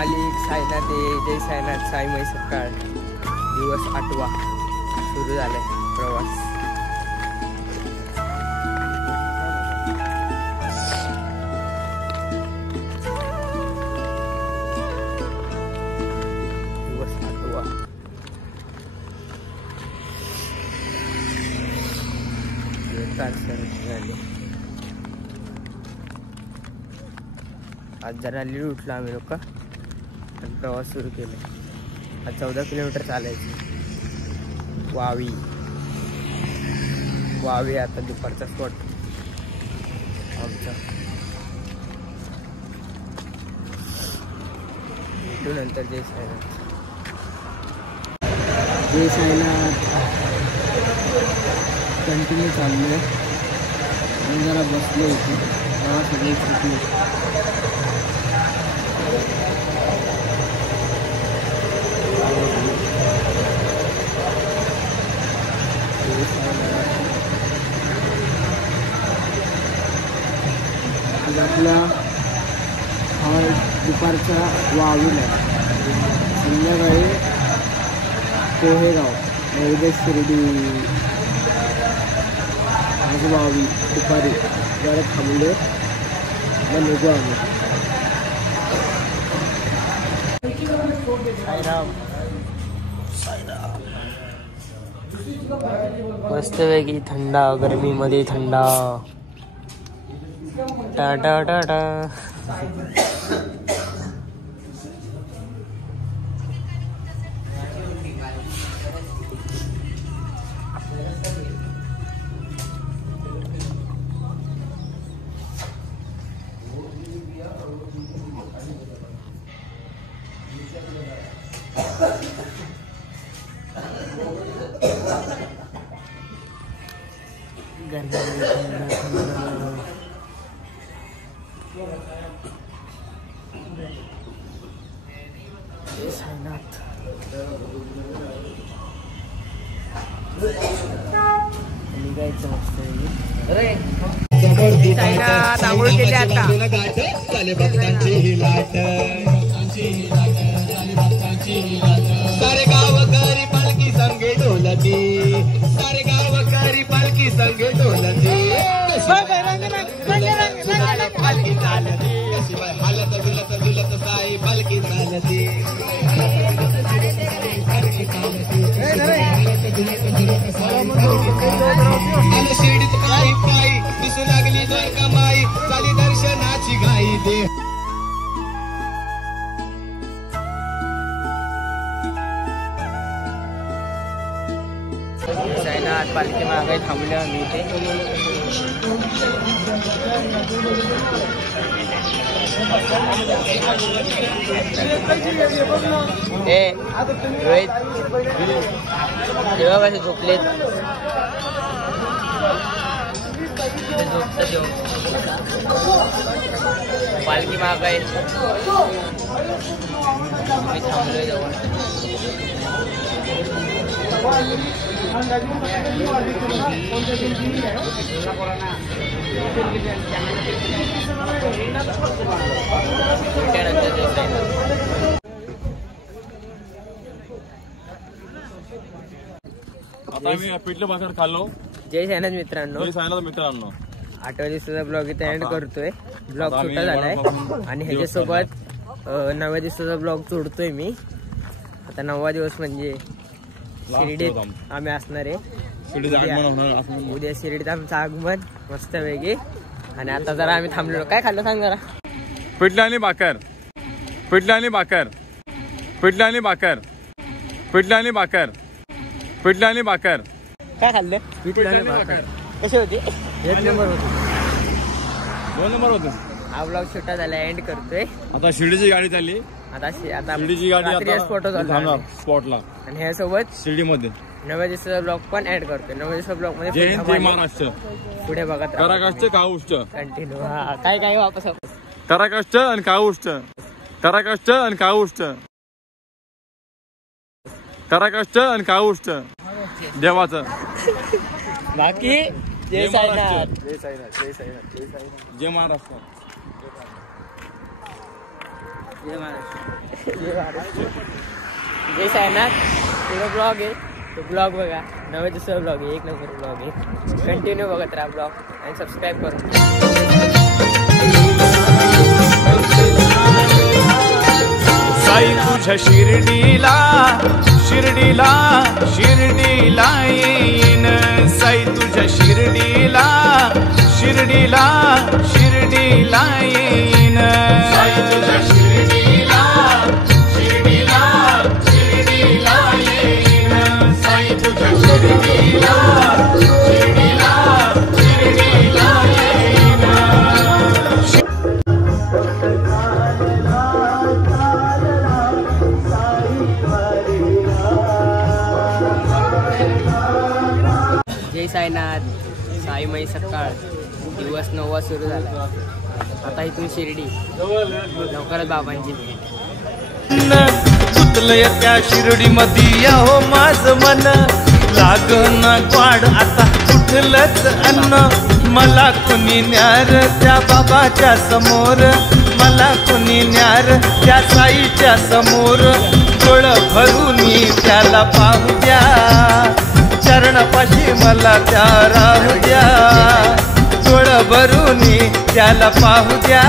मालिक साईनाथ जय साईनाथ साई मै सकाळ दिवस 8वा सुरू झालाय प्रवास. दिवस 8वा आज जरा लेट उठलो आम्ही लोक आणि प्रवास सुरू केला. आज 14 किलोमीटर चालायचं. वावी आता दुपारचा स्पॉट आमचा. भेटू नंतर. जय साईनाथ जय साईनाथ. कंटिन्यू चाललोय आणि जरा बसलो इथे. सगळे सुटले. आज आपला हॉल दुपारचा वावीला संध्याकाळी पोहेगाव उद्या शिर्डी. आज वावी दुपारी जरा थांबले मग निघू आम्ही. मस्तपैकी थंडा गरमीमध्ये थंडा. टाटा टाटा. साईनाथ आंघोळ केली आता. सारे गाव करी पालखी संगे ढोलती. सारे गाव करी पालखी संगे ढोलती. पालखी चालती शिवाय हालत झुलत झुलत साई पालखी चालती. आलं शिर्डीत पायी पायी दिसू लागली द्वारका माई. चाली दर्शनाची घाई दे. साईनाथ पालखी मागे थांबले आम्ही इथे. रोहित तेव्हा कसे झोपलेत. पालखी मागे मी थांबलोय जवळ. आता मी पिठलं भाकर खाल्लो. जय साईनाथ मित्रांनो. जय साईनाथ मित्रांनो. 8व्या दिवसाचा ब्लॉग इथे एंड करतोय. ब्लॉग छोटा झालाय आणि ह्याच्यासोबत 9व्या दिवसाचा ब्लॉग जोडतोय मी. आता 9वा दिवस म्हणजे शिर्डीत आम्ही असणार आहे. उद्या शिर्डीत आमचं आगमन मस्त वेगळी. आणि आता जरा आम्ही थांबलो. काय खाल्लं सांग जरा. पिठलं आणि भाकर. पिठलं आणि भाकर. पिठलं आणि भाकर. पिठलं आणि भाकर. पिठलं आणि भाकर. काय खाल्लं. पिठलं आणि भाकर कशी होती. 1 नंबर होती. 2 नंबर होते. हा ब्लॉग छोटा झाला एंड करतोय. आता शिर्डीची गाडी चालली. आता शिर्डीची गाडी फोटो स्पॉटला आणि ह्यासोबत शिर्डीमध्ये 9व्या दिवसाचा ब्लॉग पण ऍड करतोय. 9व्या दिवसाचा ब्लॉग मध्ये जय हिंद जय महाराष्ट्र. पुढे बघत कराकाष्ट काउष्ट कंटिन्यू. काय काय वापस कराकाष्ट आणि काउष्ट. कराकाष्ट आणि काउष्ट. कराकाष्ट आणि काउष्ट देवाचं. बाकी जय साईनाथ. जय साईनाथ. जय साईनाथ. जय साईनाथ. जय महाराष्ट्र. जय महाराष्ट्र. जय साईनाथ. पुढे ब्लॉग आहे तो ब्लॉग बघा. नवे दुसरा ब्लॉग आहे. एक नंबर ब्लॉग आहे. कंटिन्यू बघत राहा ब्लॉग आणि सबस्क्राईब करून. साई तुझ्या शिर्डीला शिर्डीला शिर्डीला येईन. साई तुझ्या शिर्डीला शिर्डीला शिर्डीला येईन. साई तुझ्या शिर्डीला शिर्डीला शिर्डीला येईन. साई तुझ्या शिर्डीला शिर्डीला शिर्डीला येईन. जय साईनाथ. साईमयी सकाळ. दिवस 9 सुरू झाला. आता इथून शिर्डी. लवकरच बाबांची भेट. गुतलय त्या शिर्डी मध्ये हो माझ मन. लागन वाढ आता कुठलंच अन्न. मला कुणी न्यार त्या बाबाच्या समोर. मला कुणी न्यार त्या साईच्या समोर. डोळ भरून त्याला पाहू द्या. चरणपाशी मला त्या राहू द्या. डोळ भरून त्याला पाहू द्या.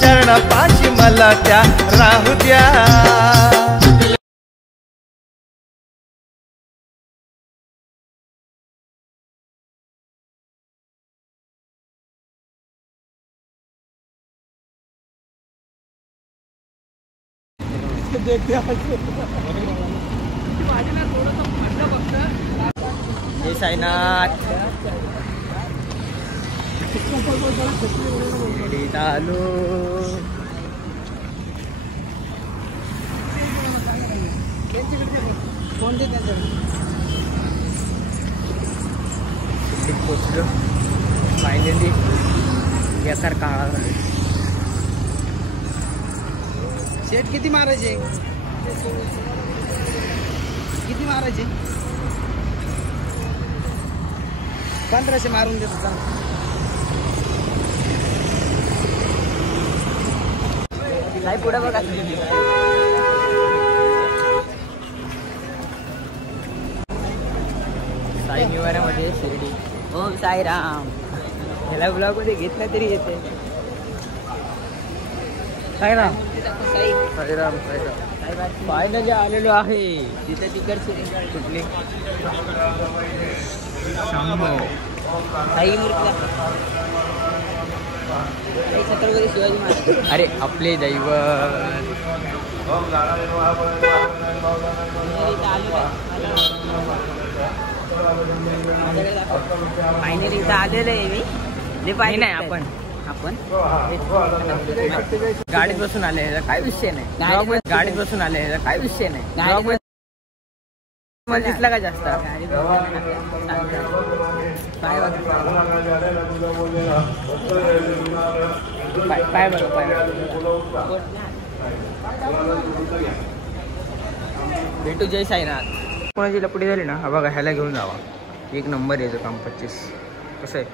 चरणपाशी मला त्या राहू द्या. जय साईनाथ. शिर्डीत आलो. शिर्डीत पोचलो फायनली. बेकार काळा शेट किती मारायचे? किती मारायचे? 1500 मारून देतो. चांग काय पुढे बघा. साई निवाऱ्यामध्ये शिर्डी. ओम साईराम. ह्याला ब्लॉग मध्ये घेतला तरी येते. साईराम साईराम साईराम. फायनली आलेलो आहे तिथे. तिकडची कुठली साई मूर्ती. छत्रपती शिवाजी महाराज. अरे आपले दैवत. फायनली इथं आलेलं आहे मी. पाहिजे नाही आपण गाडीत बसून आले. काय विषय नाही. गाडीत बसून आले. काय विषय नाही. मला दिसला का जास्त. पाय पाय बघा पाय. भेटू. जय साईनाथ. कोणाची लपडी झाली ना हा बघा. ह्याला घेऊन जावा. एक नंबर आहे. काम 25 कसं आहे.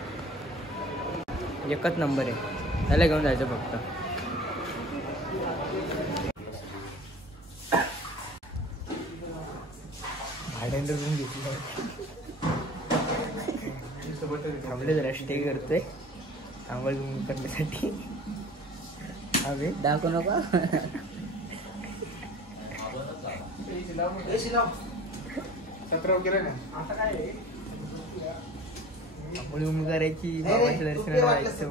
एकच नंबर आहे. त्याला घेऊन जायचं फक्त. भाड्याने रूम घेतली. थांबले जरा स्टे करतोय. आंघोळ करण्यासाठी. आम्ही दाखवू नका. आंघोळ करायची. बाबाच्या दर्शनाला जायचं.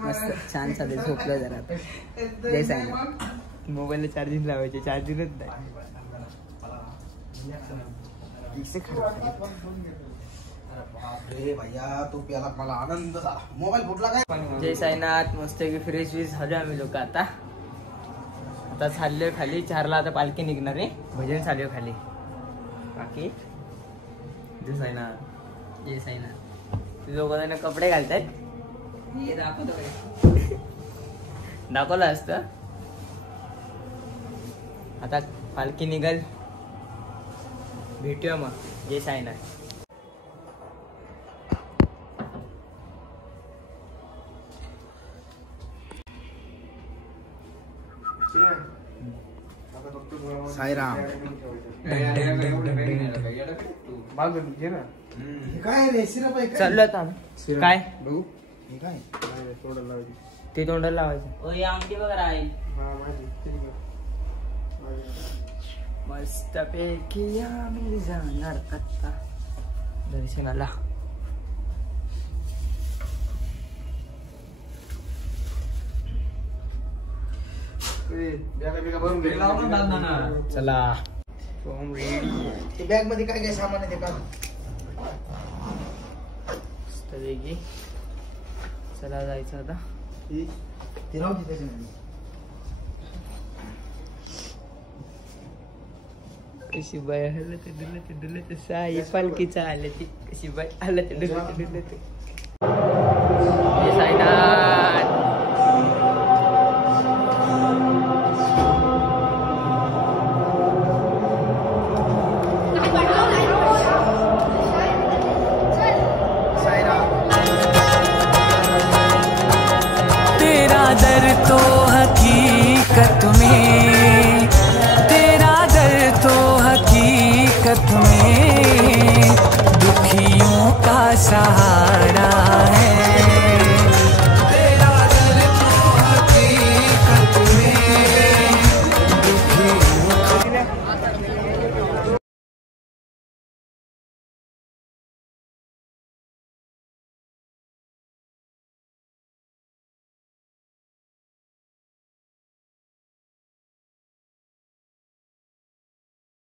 मस्त छान चालेल. झोपलं जरा. जय साईनाथ. मोबाईलला चार्जिंग लावायचे. चार्जिंगच नाही. मला आनंद झाला. मोबाईल फुटला काय. जय साईनाथ. मस्त की फ्रेश विश झालो आम्ही लोक. आता चाललोय खाली. 4ला आता पालखी निघणार आहे. भजन चालू खाली. बाकी जय साईनाथ. जय साईनाथ. ते दोघं कपडे घालतात. दाखवलं असतं. आता पालखी निघाल. भेटूया मग. जय साईनाथ. साईराम काय रे सिरप आहे चाललो आता काय बघू काय ते तोंडाला लावायचं आमटी वगैरे आहे मस्त पैकी आम्ही जाणार आता दर्शनाला. चला बॅग मध्ये काय काय सामान आहे ते का मस्तपैकी चला जायचं आता. ते राहू दे त्याच्यामध्ये. कशी बाय हलत डुलत साई पालखीचा आलं ती कशी बाय हलत डुलत साईनाथ. तेरा दर तो हकीकत में, तेरा दर तो हकीकत में दुखियों का सहारा है. तेरा दर तो हकीकत में दुखियों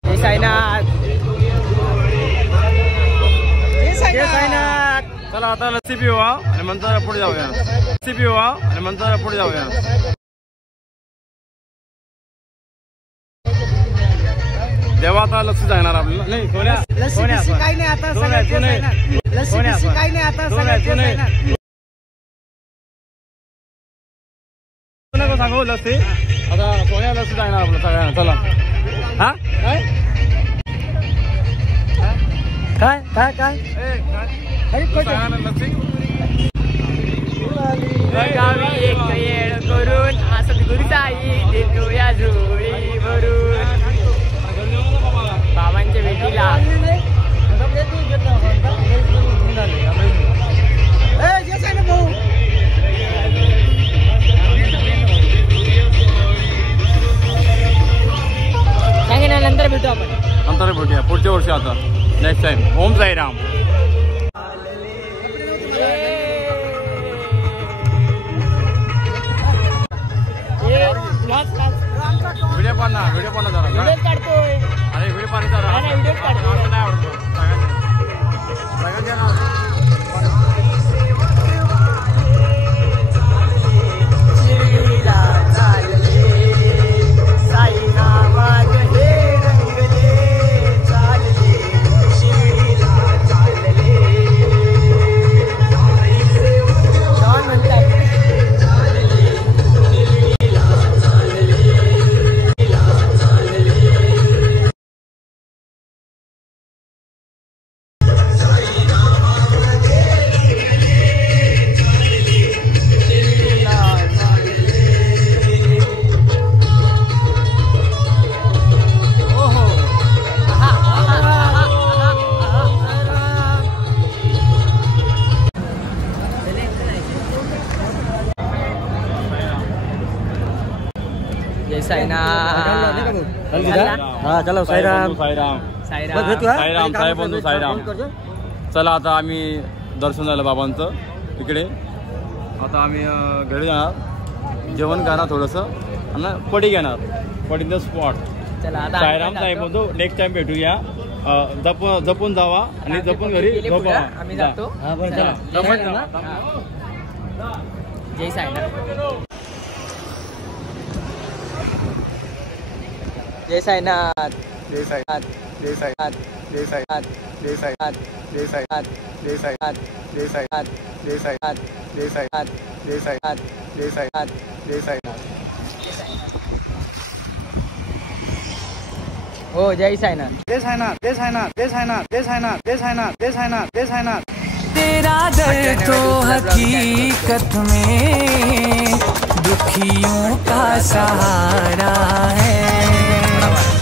जय साईनाथ. जय साईनाथ. चला आता लस्सी पिवा आणि नंतर पुढे जाऊया. लस्सी पिवा आणि नंतर पुढे जाऊया. देवा आता लस्सी जाणार आपल्याला. नाही सोन्या सोन्या काही नाही आता सोन्या सोन्या काही नाही आता नको सांगू लस्सी. आता सोन्या लस्सी जाणार आपलं सगळ्यांना. चला हा काय काय काय लस्सी गावी एक येळ करून असं गुरुताई देतो या झोळी भरून बाबांच्या भेटीला. सांगे ना नंतर भेटू आपण. नंतर भेटूया पुढच्या वर्षी. आता next time. Om Sairam. Video पाडना जरा. काढतोय अरे व्हिडिओ पाडा जरा. व्हिडिओ काढतो. नाही आवडतो सगळ्यांना. जय साईनाथ. हा चला साईराम. साईराम साईराम. साई बंधू साईराम. चला आता आम्ही दर्शन झालं बाबांचं तिकडे. आता आम्ही घरी जाणार. जेवण करणार थोडंसं आणि पडी घेणार. पडी द स्पॉट. चला आता साईराम साई बंधू. नेक्स्ट टाइम भेटूया. जपून जावा आणि जपून घरी झोपा. आम्ही जातो. जय साईनाथ. जय साईनाथ. जय साईनाथ. जय साईनाथ. जय साईनाथ. जय साईनाथ. जय साईनाथ. जय साईनाथ. जय साईनाथ. जय साईनाथ. जय साईनाथ. जय साईनाथ. जय साईनाथ. जय साईनाथ. हो जय साईनाथ. जय साईनाथ. जय साईनाथ. जय साईनाथ. जय साईनाथ. जय साईनाथ. जय साईनाथ. जय साईनाथ. तेरा दर तो हकीकत में दुखियों का सहारा है।